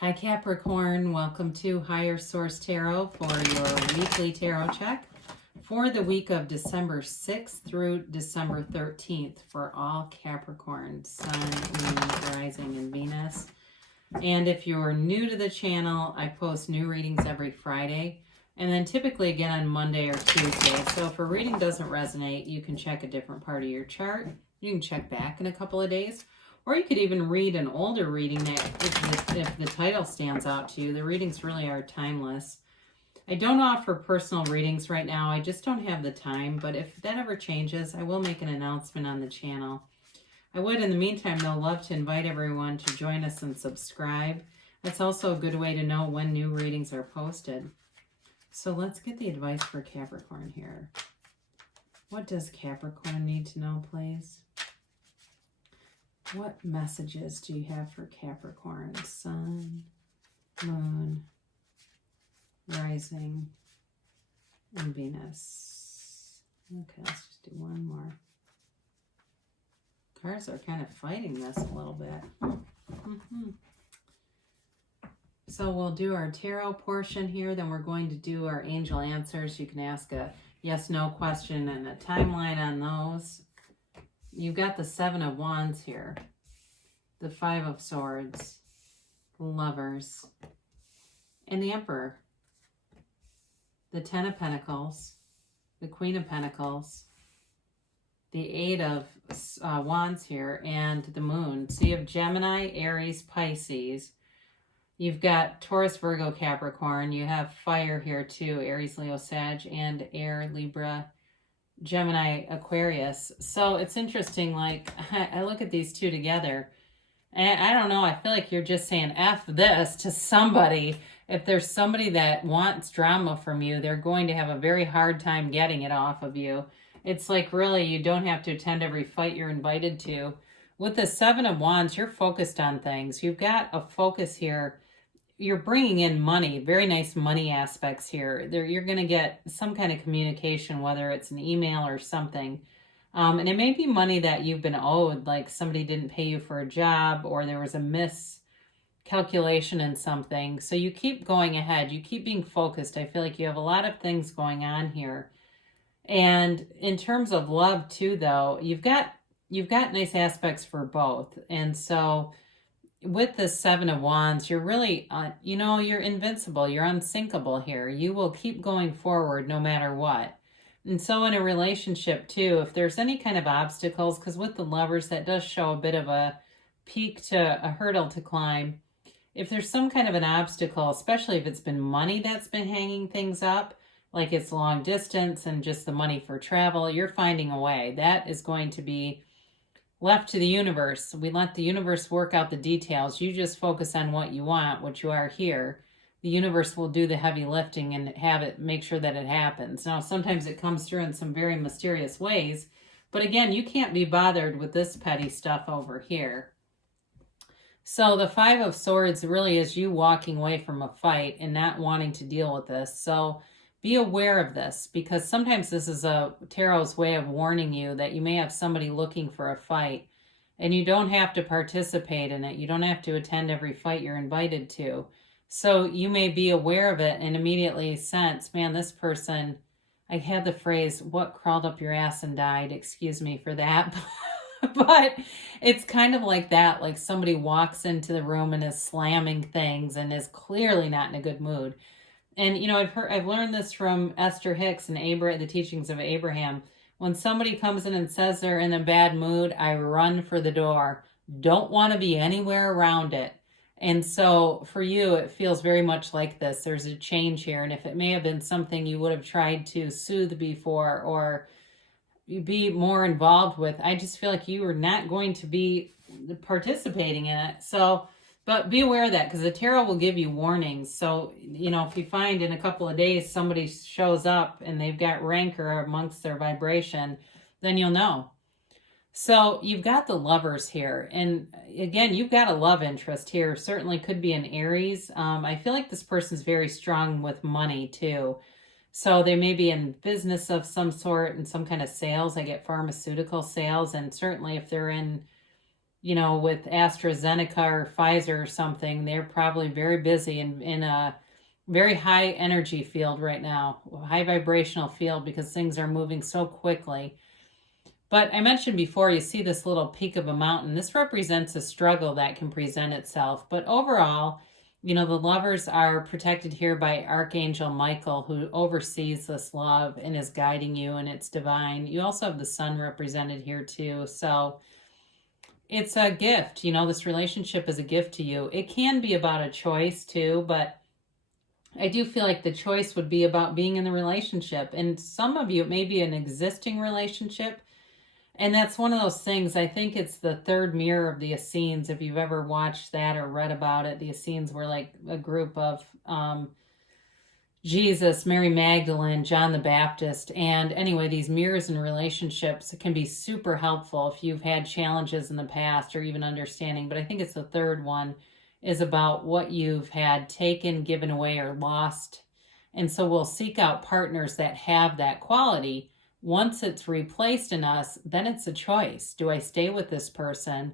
Hi Capricorn, welcome to Higher Source Tarot for your weekly tarot check for the week of December 6th through December 13th for all Capricorn, Sun, Moon, Rising, and Venus. And if you're new to the channel, I post new readings every Friday and then typically again on Monday or Tuesday. So if a reading doesn't resonate, you can check a different part of your chart. You can check back in a couple of days. Or you could even read an older reading that if the title stands out to you. The readings really are timeless. I don't offer personal readings right now. I just don't have the time. But if that ever changes, I will make an announcement on the channel. I would, in the meantime, though, love to invite everyone to join us and subscribe. That's also a good way to know when new readings are posted. So let's get the advice for Capricorn here. What does Capricorn need to know, please? What messages do you have for Capricorn? Sun, Moon, Rising, and Venus. Okay, let's just do one more. Cards are kind of fighting this a little bit. So we'll do our tarot portion here. Then we're going to do our angel answers. You can ask a yes-no question and a timeline on those. You've got the Seven of Wands here, the Five of Swords, the Lovers, and the Emperor, the Ten of Pentacles, the Queen of Pentacles, the Eight of Wands here, and the Moon. So you have Gemini, Aries, Pisces. You've got Taurus, Virgo, Capricorn. You have fire here too, Aries, Leo, Sag, and air, Libra, Gemini, Aquarius. So it's interesting, like, I look at these two together, and I don't know, I feel like you're just saying F this to somebody. If there's somebody that wants drama from you, they're going to have a very hard time getting it off of you. It's like, really, you don't have to attend every fight you're invited to. With the Seven of Wands, you're focused on things. You've got a focus here. You're bringing in money, very nice money aspects here. You're going to get some kind of communication, whether it's an email or something. And it may be money that you've been owed, like somebody didn't pay you for a job or there was a miscalculation in something. So you keep going ahead. You keep being focused. I feel like you have a lot of things going on here. And in terms of love too, though, you've got nice aspects for both. And so with the Seven of Wands, you're really, you're invincible. You're unsinkable here. You will keep going forward no matter what. And so in a relationship too, if there's any kind of obstacles, because with the Lovers, that does show a bit of a peak to a hurdle to climb. If there's some kind of an obstacle, especially if it's been money that's been hanging things up, like it's long distance and just the money for travel, you're finding a way. That is going to be left to the universe. We let the universe work out the details. You just focus on what you want, what you are here. The universe will do the heavy lifting and have it, make sure that it happens. Now, sometimes it comes through in some very mysterious ways, but again, you can't be bothered with this petty stuff over here. So the Five of Swords really is you walking away from a fight and not wanting to deal with this. So be aware of this, because sometimes this is a tarot's way of warning you that you may have somebody looking for a fight and you don't have to participate in it. You don't have to attend every fight you're invited to. So you may be aware of it and immediately sense, man, this person, I had the phrase, what crawled up your ass and died? Excuse me for that. But it's kind of like that, like somebody walks into the room and is slamming things and is clearly not in a good mood. And, I've learned this from Esther Hicks and the teachings of Abraham. When somebody comes in and says they're in a bad mood, I run for the door. Don't want to be anywhere around it. And so for you, it feels very much like this. There's a change here. And if it may have been something you would have tried to soothe before or be more involved with, I just feel like you are not going to be participating in it. But be aware of that, because the tarot will give you warnings. So, if you find in a couple of days somebody shows up and they've got rancor amongst their vibration, then you'll know. So you've got the Lovers here. And again, you've got a love interest here. Certainly could be an Aries. I feel like this person's very strong with money too. So they may be in business of some sort and some kind of sales. I get pharmaceutical sales. And certainly if they're in with AstraZeneca or Pfizer or something. They're probably very busy in a very high energy field right now, high vibrational field, because things are moving so quickly. But I mentioned before, you see this little peak of a mountain. This represents a struggle that can present itself. But overall, the lovers are protected here by Archangel Michael, who oversees this love and is guiding you, and it's divine. You also have the sun represented here too. So it's a gift. This relationship is a gift to you. It can be about a choice too, but I do feel like the choice would be about being in the relationship. And some of you, it may be an existing relationship. And that's one of those things, I think it's the third mirror of the Essenes. If you've ever watched that or read about it, the Essenes were like a group of Jesus, Mary Magdalene, John the Baptist. And anyway, these mirrors in relationships can be super helpful if you've had challenges in the past or even understanding. But I think it's the third one is about what you've had taken, given away, or lost. And so we'll seek out partners that have that quality. Once it's replaced in us, then it's a choice. Do I stay with this person?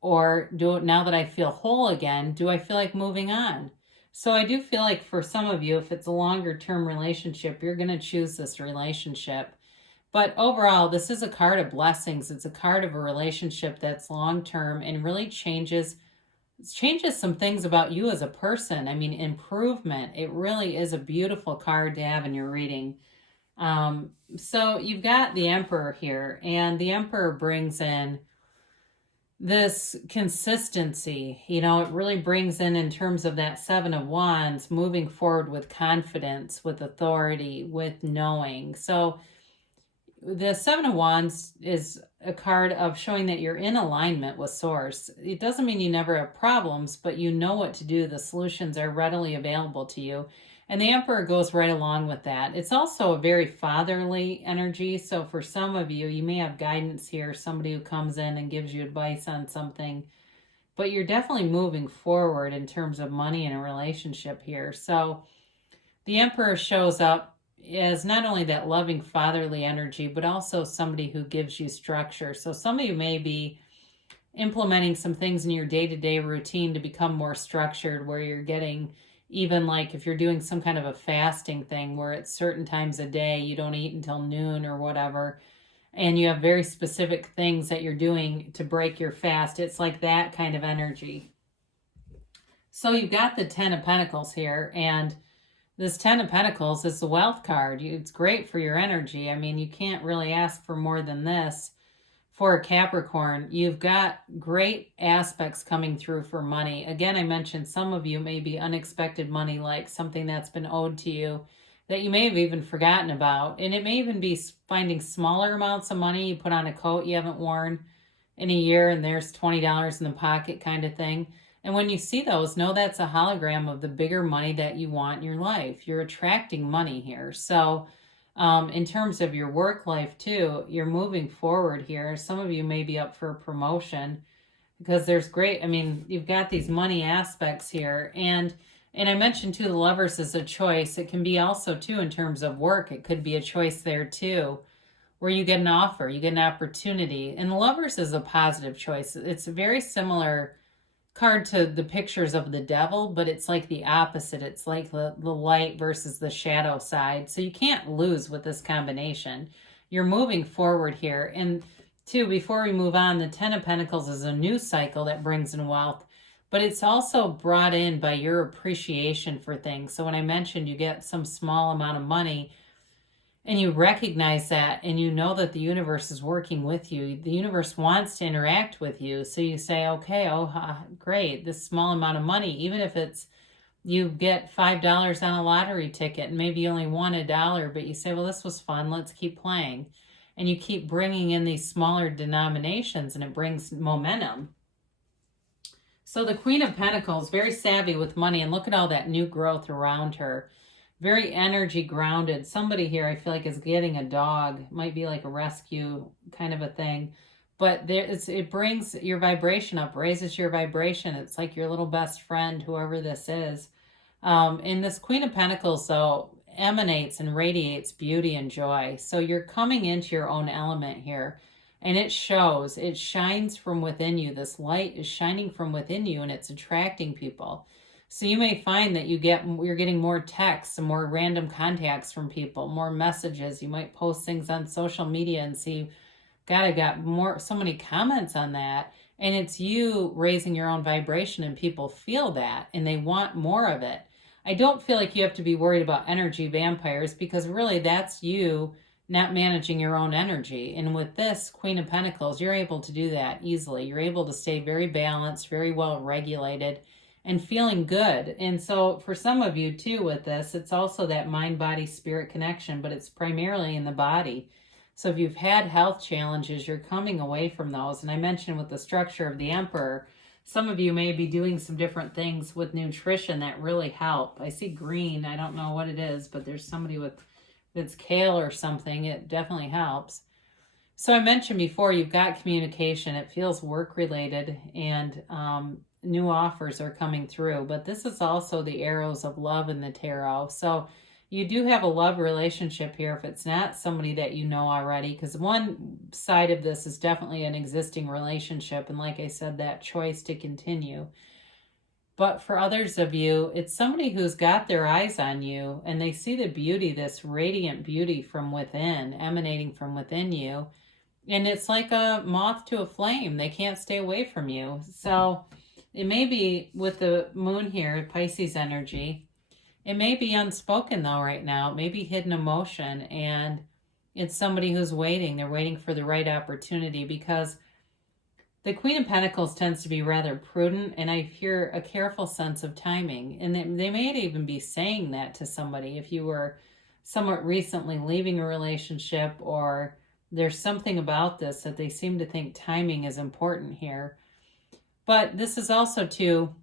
Or now that I feel whole again, do I feel like moving on? So I do feel like for some of you, if it's a longer term relationship, you're going to choose this relationship. But overall, this is a card of blessings. It's a card of a relationship that's long term and really changes some things about you as a person. I mean, improvement. It really is a beautiful card to have in your reading. So you've got the Emperor here, and the Emperor brings in this consistency. It really brings in terms of that Seven of Wands, moving forward with confidence, with authority, with knowing. So the Seven of Wands is a card of showing that you're in alignment with Source. It doesn't mean you never have problems, but you know what to do. The solutions are readily available to you. And the Emperor goes right along with that. It's also a very fatherly energy. So for some of you, you may have guidance here, somebody who comes in and gives you advice on something. But you're definitely moving forward in terms of money and a relationship here. So the Emperor shows up as not only that loving fatherly energy, but also somebody who gives you structure. So some of you may be implementing some things in your day-to-day routine to become more structured, where you're getting, even like if you're doing some kind of a fasting thing where it's certain times a day, you don't eat until noon or whatever, and you have very specific things that you're doing to break your fast. It's like that kind of energy. So you've got the Ten of Pentacles here, and this Ten of Pentacles is the wealth card. It's great for your energy. I mean, you can't really ask for more than this. For a Capricorn, you've got great aspects coming through for money. Again, I mentioned some of you may be unexpected money, like something that's been owed to you that you may have even forgotten about. And it may even be finding smaller amounts of money. You put on a coat you haven't worn in a year and there's $20 in the pocket kind of thing. And when you see those, know that's a hologram of the bigger money that you want in your life. You're attracting money here. So in terms of your work life too, you're moving forward here. Some of you may be up for a promotion because you've got these money aspects here. And I mentioned too, the Lovers is a choice. It can be also too in terms of work. It could be a choice there too, where you get an offer, you get an opportunity. And the Lovers is a positive choice. It's a very similar card to the pictures of the devil, but it's like the opposite. It's like the light versus the shadow side. So you can't lose with this combination. You're moving forward here. And two, before we move on, the Ten of Pentacles is a new cycle that brings in wealth, but it's also brought in by your appreciation for things. So when I mentioned you get some small amount of money, and you recognize that, and you know that the universe is working with you. The universe wants to interact with you. So you say, okay, great, this small amount of money, even if it's you get $5 on a lottery ticket and maybe you only won $1, but you say, well, this was fun, let's keep playing. And you keep bringing in these smaller denominations, and it brings momentum. So the Queen of Pentacles, very savvy with money, and look at all that new growth around her. Very energy grounded. Somebody here I feel like is getting a dog. It might be like a rescue kind of a thing. But it brings your vibration up, raises your vibration. It's like your little best friend, whoever this is. And this Queen of Pentacles, though, emanates and radiates beauty and joy. So you're coming into your own element here. And it shows, it shines from within you. This light is shining from within you, and it's attracting people. So you may find that you're getting more texts and more random contacts from people, more messages. You might post things on social media and see, God, I got so many comments on that. And it's you raising your own vibration, and people feel that and they want more of it. I don't feel like you have to be worried about energy vampires, because really that's you not managing your own energy. And with this Queen of Pentacles, you're able to do that easily. You're able to stay very balanced, very well regulated, and feeling good. And so for some of you too with this, it's also that mind, body, spirit connection, but it's primarily in the body. So if you've had health challenges, you're coming away from those. And I mentioned with the structure of the Emperor, some of you may be doing some different things with nutrition that really help. I see green. I don't know what it is, but there's somebody with it's kale or something. It definitely helps. So I mentioned before, you've got communication. It feels work related, and new offers are coming through. But this is also the arrows of love in the tarot. So you do have a love relationship here if it's not somebody that you know already, because one side of this is definitely an existing relationship. And like I said, that choice to continue. But for others of you, it's somebody who's got their eyes on you, and they see the beauty, this radiant beauty from within, emanating from within you. And it's like a moth to a flame. They can't stay away from you. So it may be with the moon here, Pisces energy, it may be unspoken though right now. It may be hidden emotion, and it's somebody who's waiting. They're waiting for the right opportunity, because the Queen of Pentacles tends to be rather prudent, and I hear a careful sense of timing. And they may even be saying that to somebody if you were somewhat recently leaving a relationship, or there's something about this that they seem to think timing is important here. But this is also too,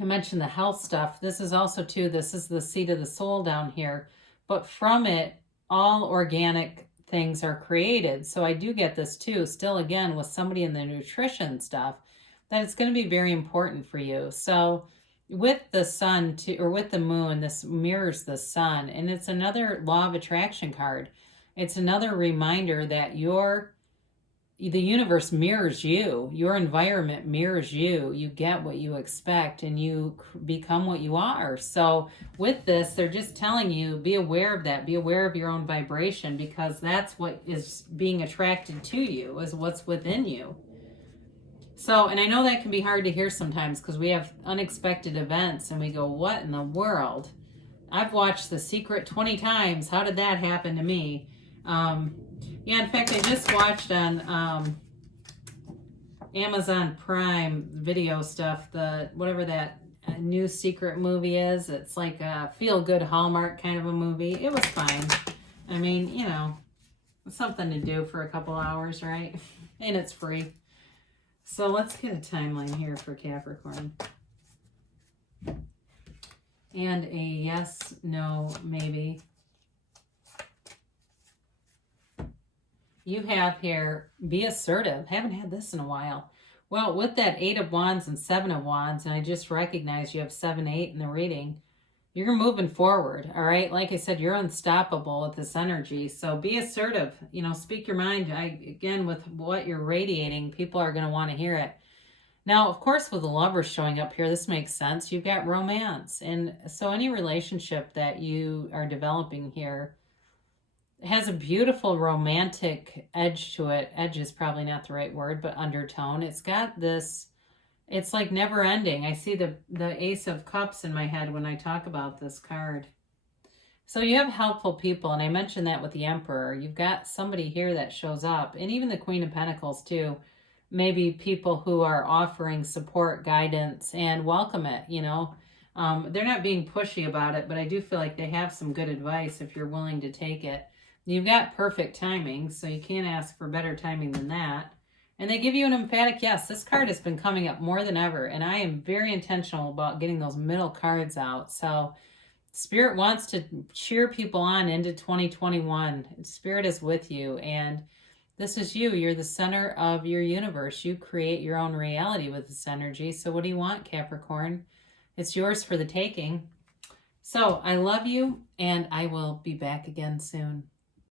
I mentioned the health stuff. This is also too, this is the seat of the soul down here. But from it, all organic things are created. So I do get this too, still again with somebody in the nutrition stuff, that it's going to be very important for you. So with the sun too, or with the moon, this mirrors the sun, and it's another law of attraction card. It's another reminder that the universe mirrors you, your environment mirrors you, you get what you expect, and you become what you are. So with this, they're just telling you, be aware of that, be aware of your own vibration, because that's what is being attracted to you, is what's within you. So, and I know that can be hard to hear sometimes, because we have unexpected events and we go, what in the world? I've watched The Secret 20 times. How did that happen to me? Yeah, in fact, I just watched on Amazon Prime Video stuff, whatever that new secret movie is. It's like a feel-good Hallmark kind of a movie. It was fine. I mean, you know, something to do for a couple hours, right? And it's free. So let's get a timeline here for Capricorn. And a yes, no, maybe. You have here, be assertive. Haven't had this in a while. Well, with that 8 of Wands and 7 of Wands, and I just recognize you have 7, 8 in the reading, you're moving forward, all right? Like I said, you're unstoppable with this energy. So be assertive. You know, speak your mind. Again, with what you're radiating, people are going to want to hear it. Now, of course, with the Lovers showing up here, this makes sense. You've got romance. And so any relationship that you are developing here has a beautiful romantic edge to it. Edge is probably not the right word, but undertone. It's got this, it's like never ending. I see the Ace of Cups in my head when I talk about this card. So you have helpful people, and I mentioned that with the Emperor. You've got somebody here that shows up, and even the Queen of Pentacles too. Maybe people who are offering support, guidance, and welcome it, you know. They're not being pushy about it, but I do feel like they have some good advice if you're willing to take it. You've got perfect timing, so you can't ask for better timing than that. And they give you an emphatic yes. This card has been coming up more than ever, and I am very intentional about getting those middle cards out. So Spirit wants to cheer people on into 2021. Spirit is with you, and this is you. You're the center of your universe. You create your own reality with this energy. So what do you want, Capricorn? It's yours for the taking. So I love you, and I will be back again soon.